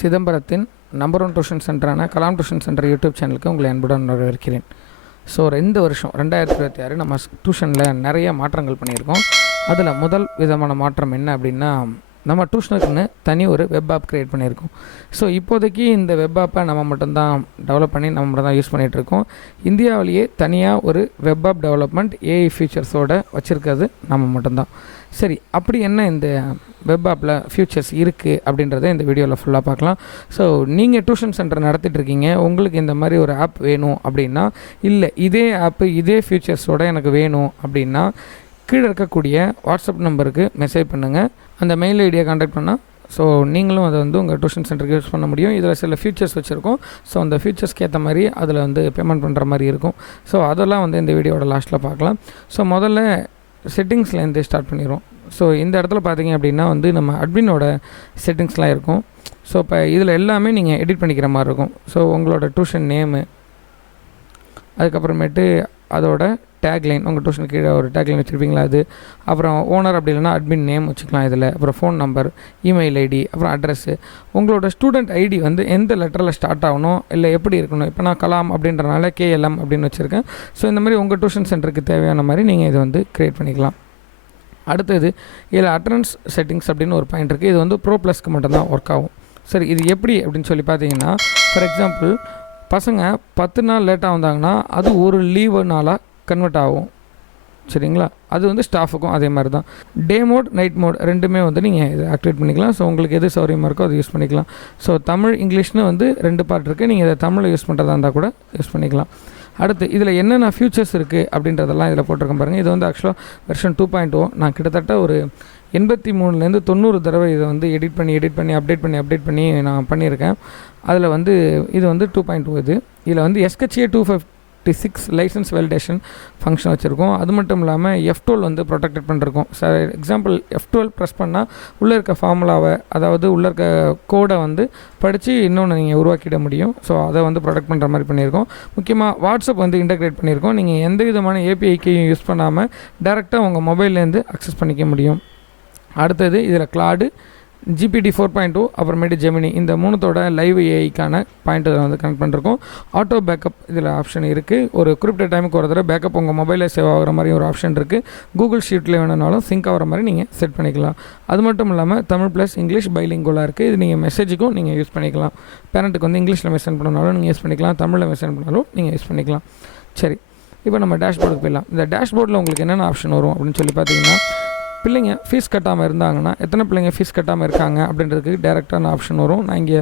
சிதம்பரத்தின் number 1 tuition சென்டரான Kalam tuition centre YouTube சேனலுக்கு உங்களை அன்புடன் வரவேற்கிறேன். ஸோ இந்த வருஷம் 2026 நம்ம டியூஷனில் நிறைய மாற்றங்கள் பண்ணியிருக்கோம். அதில் முதல் விதமான மாற்றம் என்ன அப்படின்னா, நம்ம டியூஷனுக்குன்னு தனி ஒரு வெப் ஆப் க்ரியேட் பண்ணியிருக்கோம். ஸோ இப்போதைக்கு இந்த வெப் ஆப்பை நம்ம மட்டும்தான் டெவலப் பண்ணி நம்ம மட்டும் தான் யூஸ் பண்ணிகிட்ருக்கோம். இந்தியாவிலேயே தனியாக ஒரு வெப் ஆப் டெவலப்மெண்ட் ஏஐ ஃபீச்சர்ஸோடு வச்சுருக்கிறது நம்ம மட்டும்தான். சரி, அப்படி என்ன இந்த வெப் ஆப்பில் ஃபியூச்சர்ஸ் இருக்குது அப்படின்றத இந்த வீடியோவில் ஃபுல்லாக பார்க்கலாம். ஸோ நீங்கள் டியூஷன் சென்டர் நடத்திட்டுருக்கீங்க, உங்களுக்கு இந்த மாதிரி ஒரு ஆப் வேணும் அப்படின்னா, இல்லை இதே ஆப்பு இதே ஃபியூச்சர்ஸோடு எனக்கு வேணும் அப்படின்னா, கீழே இருக்கக்கூடிய வாட்ஸ்அப் நம்பருக்கு மெசேஜ் பண்ணுங்கள். அந்த மெயில் ஐடியை கான்டாக்ட் பண்ணால் ஸோ நீங்களும் அதை உங்கள் டியூஷன் சென்டருக்கு யூஸ் பண்ண முடியும். இதில் சில ஃபீச்சர்ஸ் வச்சுருக்கோம். ஸோ அந்த ஃபீச்சர்ஸ்க்கு ஏற்ற மாதிரி அதில் பேமெண்ட் பண்ணுற மாதிரி இருக்கும். ஸோ அதெல்லாம் இந்த வீடியோட லாஸ்ட்டில் பார்க்கலாம். ஸோ முதல்ல செட்டிங்ஸ்லேருந்து ஸ்டார்ட் பண்ணிடுவோம். ஸோ இந்த இடத்துல பார்த்தீங்க அப்படின்னா நம்ம அட்மினோட செட்டிங்ஸ்லாம் இருக்கும். ஸோ இப்போ இதில் எல்லாமே நீங்கள் எடிட் பண்ணிக்கிற மாதிரி இருக்கும். ஸோ உங்களோட டியூஷன் நேமு, அதுக்கப்புறமேட்டு அதோட டேக்லைன், உங்கள் டியூஷனுக்கு கீழே ஒரு டேக்லைன் வச்சுருப்பீங்களா அது, அப்புறம் ஓனர் அப்படி இல்லைனா அட்மின் நேம் வச்சுக்கலாம் இதில், அப்புறம் ஃபோன் நம்பர், இமெயில் ஐடி, அப்புறம் அட்ரஸ்ஸு, உங்களோட ஸ்டூடெண்ட் ஐடி எந்த லெட்டரில் ஸ்டார்ட் ஆகணும் இல்லை எப்படி இருக்கணும். இப்போ நான் கலாம் அப்படின்றனால KLM அப்படின்னு வச்சுருக்கேன். ஸோ இந்த மாதிரி உங்கள் டியூஷன் சென்டருக்கு தேவையான மாதிரி நீங்கள் இதை க்ரியேட் பண்ணிக்கலாம். அடுத்தது இதில் அட்டனன்ஸ் செட்டிங்ஸ் அப்படின்னு ஒரு பாயிண்ட் இருக்குது. இது ப்ரோ ப்ளஸ்க்கு மட்டும்தான் ஒர்க் ஆகும். சரி, இது எப்படி அப்படின்னு சொல்லி பார்த்தீங்கன்னா, ஃபார் எக்ஸாம்பிள் பசங்க 10 நாள் லேட்டாக வந்தாங்கன்னா அது ஒரு லீவு நாளாக கன்வெர்ட் ஆகும். சரிங்களா? அது ஸ்டாஃபுக்கும் அதே மாதிரி தான். டே மோட், நைட் மோட் ரெண்டுமே நீங்கள் இதை ஆக்டிவேட் பண்ணிக்கலாம். ஸோ உங்களுக்கு எது சௌரியமாக இருக்கோ அதை யூஸ் பண்ணிக்கலாம். ஸோ தமிழ், இங்கிலீஷ்னு 2 பார்ட் இருக்குது. நீங்கள் இதை தமிழில் யூஸ் பண்ணுறதா இருந்தால் கூட யூஸ் பண்ணிக்கலாம். அடுத்து இதில் என்னென்ன ஃபியூச்சர்ஸ் இருக்குது அப்படின்றதெல்லாம் இதில் போட்டிருக்கேன் பாருங்கள். இது ஆக்சுவலாக வெர்ஷன் 2.0. நான் கிட்டத்தட்ட ஒரு 83லேருந்து 90 தடவை இதை எடிட் பண்ணி அப்டேட் பண்ணி நான் பண்ணியிருக்கேன். அதில் இது 2.0. இதில் SKCA 256 லைசன்ஸ் வேலிடேஷன் ஃபங்க்ஷன் வச்சுருக்கோம். அது மட்டும் இல்லாமல் F12 ப்ரொடெக்டட் பண்ணிருக்கோம். எக்ஸாம்பிள் F12 ப்ரெஸ் பண்ணால் உள்ளே இருக்க ஃபார்முலாவை, அதாவது உள்ளே இருக்க கோடை படித்து இன்னொன்று நீங்கள் உருவாக்கிட முடியும். ஸோ அதை ப்ரொடெக்ட் பண்ணுற மாதிரி பண்ணியிருக்கோம். முக்கியமாக வாட்ஸ்அப் இன்டெகிரேட் பண்ணியிருக்கோம். நீங்கள் எந்த விதமான API-க்கையும் யூஸ் பண்ணாமல் டேரெக்டாக உங்கள் மொபைல்லேருந்து அக்சஸ் பண்ணிக்க முடியும். அடுத்தது இதில் கிளாடு, GPT 4.0, அப்புறமேட்டு ஜெமினி, இந்த 3தோட லைவ் ஏஐக்கான பாயிண்ட் கனெக்ட் பண்ணிருக்கோம். ஆட்டோ பேக்கப் இதில் ஆப்ஷன் இருக்குது. ஒரு குறிப்பிட்ட டைமுக்கு ஒரு தடவை பேக்கப் உங்கள் மொபைலில் சேவ் ஆகிற மாதிரி ஒரு ஆப்ஷன் இருக்குது. கூகுள் ஷீட்டில் வேணுனாலும் சிங்க் ஆகிற மாதிரி நீங்கள் செட் பண்ணிக்கலாம். அது மட்டும் இல்லாமல் தமிழ் ப்ளஸ் இங்கிலீஷ் பைலிங்குவலாக இருக்குது. இது நீங்கள் மெசேஜுக்கும் நீங்கள் யூஸ் பண்ணிக்கலாம். பேரண்ட்டுக்கு இங்கிலீஷில் மெசேஜ் பண்ணாலும் நீங்கள் யூஸ் பண்ணிக்கலாம், தமிழில் மெசேஜ் பண்ணாலும் நீங்கள் யூஸ் பண்ணிக்கலாம். சரி, இப்போ நம்ம டேஷ்போர்டுக்கு போயிடலாம். இந்த டேஷ்போர்டில் உங்களுக்கு என்னென்ன ஆப்ஷன் வரும் அப்படின்னு சொல்லி பார்த்தீங்கன்னா, பிள்ளைங்க ஃபீஸ் கட்டாமல் இருந்தாங்கன்னா, எத்தனை பிள்ளைங்க ஃபீஸ் கட்டாமல் இருக்காங்க அப்படின்றதுக்கு டேரெக்டான ஆப்ஷன் வரும். நான் இங்கே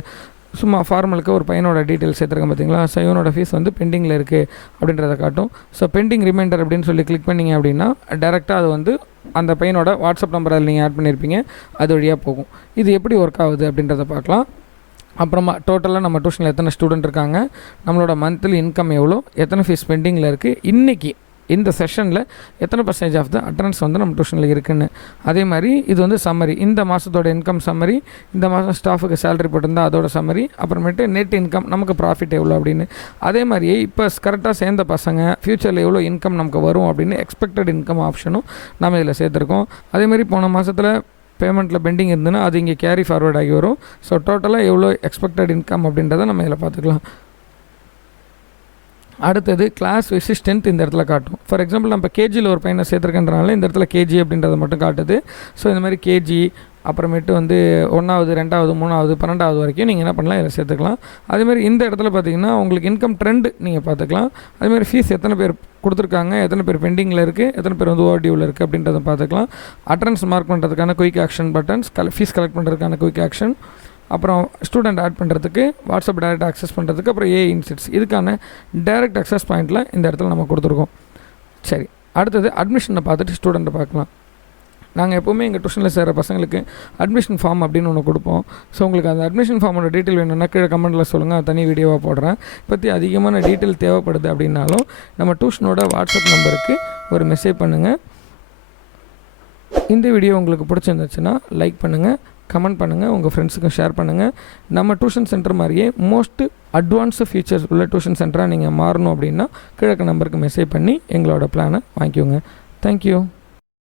சும்மா ஃபார்மலுக்கு ஒரு பையனோட டீட்டெயில்ஸ் சேர்த்துருக்கேன் பார்த்தீங்களா. ஸோ இவனோட ஃபீஸ் பெண்டிங்கில் இருக்குது அப்படின்றத காட்டும். ஸோ பெண்டிங் ரிமைண்டர் அப்படின்னு சொல்லி கிளிக் பண்ணிங்க அப்படின்னா டேரெக்டாக அது அந்த பையனோட வாட்ஸ்அப் நம்பர் அதில் நீங்கள் ஆட் பண்ணியிருப்பீங்க, அது வழியாக போகும். இது எப்படி ஒர்க் ஆகுது அப்படின்றத பார்க்கலாம். அப்புறமா டோட்டலாக நம்ம டியூஷனில் எத்தனை ஸ்டூடெண்ட் இருக்காங்க, நம்மளோட மந்த்லி இன்கம் எவ்வளோ, எத்தனை ஃபீஸ் பெண்டிங்கில் இருக்குது, இன்றைக்கி இந்த செஷனில் எத்தனை % ஆஃப் த அட்டனன்ஸ் நம்ம டியூஷனில் இருக்குன்னு. அதே மாதிரி இது சம்மரி, இந்த மாதத்தோட இன்கம் சம்மரி, இந்த மாதம் ஸ்டாஃபுக்கு சேலரி போட்டிருந்தால் அதோட சம்மரி, அப்புறமேட்டு நெட் இன்கம், நமக்கு ப்ராஃபிட் எவ்வளோ அப்படின்னு. அதே மாதிரியே இப்போ கரெக்டாக சேர்ந்த பசங்க ஃப்யூச்சரில் எவ்வளோ இன்கம் நமக்கு வரும் அப்படின்னு எக்ஸ்பெக்டட் இன்கம் ஆப்ஷனும் நம்ம இதில் சேர்த்துருக்கோம். அதேமாதிரி போன மாதத்தில் பேமெண்ட்டில் பெண்டிங் இருந்ததுன்னா அது இங்கே கேரி ஃபார்வர்ட் ஆகி வரும். ஸோ டோட்டலாக எவ்வளோ எக்ஸ்பெக்டட் இன்கம் அப்படின்றத நம்ம இதில் பார்த்துக்கலாம். அடுத்தது கிளாஸ் வைஸ் ஸ்ட்ரென்த் இந்த இடத்துல காட்டும். ஃபார் எக்ஸாம்பிள் நம்ம கேஜியில் ஒரு பையனை சேர்த்துருக்கன்றனால இந்த இடத்துல கேஜி அப்படின்றத மட்டும் காட்டுது. ஸோ இந்த மாதிரி கேஜி, அப்புறமேட்டு 1வது, 2வது, 3வது, 12வது வரைக்கும் நீங்கள் என்ன பண்ணலாம், இதில் சேர்த்துக்கலாம். அதேமாதிரி இந்த இடத்துல பார்த்தீங்கன்னா உங்களுக்கு இன்கம் ட்ரெண்ட் நீங்கள் பார்த்துக்கலாம். அதேமாதிரி ஃபீஸ் எத்தனை பேர் கொடுத்துருக்காங்க, எத்தனை பேர் பெண்டிங்கில் இருக்குது, எத்தனை பேர் ஓவர்டியூவில் இருக்குது அப்படின்றத பார்த்துக்கலாம். அட்டனன்ஸ் மார்க் பண்ணுறதுக்கான quick action buttons, fees collect பண்ணுறதுக்கான குயிக் ஆக்ஷன், அப்புறம் ஸ்டூடெண்ட் ஆட் பண்ணுறதுக்கு, வாட்ஸ்அப் டைரெக்ட் அக்சஸ் பண்ணுறதுக்கு, அப்புறம் ஏஐ இன்சிட்ஸ், இதுக்கான டைரெக்ட் அக்சஸ் பாயிண்டில் இந்த இடத்துல நம்ம கொடுத்துருக்கோம். சரி, அடுத்தது அட்மிஷனை பார்த்துட்டு ஸ்டூடெண்ட்டை பார்க்கலாம். நாங்கள் எப்போவுமே எங்கள் டியூஷனில் சேர்கிற பசங்களுக்கு அட்மிஷன் ஃபார்ம் அப்படின்னு ஒன்று கொடுப்போம். ஸோ உங்களுக்கு அந்த அட்மிஷன் ஃபார்மோட டீட்டெயில் வேணும்னா கீழே கமெண்ட்டில் சொல்லுங்கள், அது தனி வீடியோவாக போடுறேன். பற்றி அதிகமான டீட்டெயில் தேவைப்படுது அப்படின்னாலும் நம்ம டியூஷனோட வாட்ஸ்அப் நம்பருக்கு ஒரு மெசேஜ் பண்ணுங்கள். இந்த வீடியோ உங்களுக்கு பிடிச்சிருந்துச்சுன்னா லைக் பண்ணுங்கள், கமெண்ட் பண்ணுங்கள், உங்கள் ஃப்ரெண்ட்ஸுக்கும் ஷேர் பண்ணுங்கள். நம்ம டியூஷன் சென்டர் மாதிரியே மோஸ்ட் அட்வான்ஸ்டு ஃபீச்சர்ஸ் உள்ள டியூஷன் சென்டராக நீங்கள் மாறணும் அப்படின்னா கீழே நம்பருக்கு மெசேஜ் பண்ணி எங்களோட பிளானை வாங்கிக்கோங்க. தேங்க்யூ.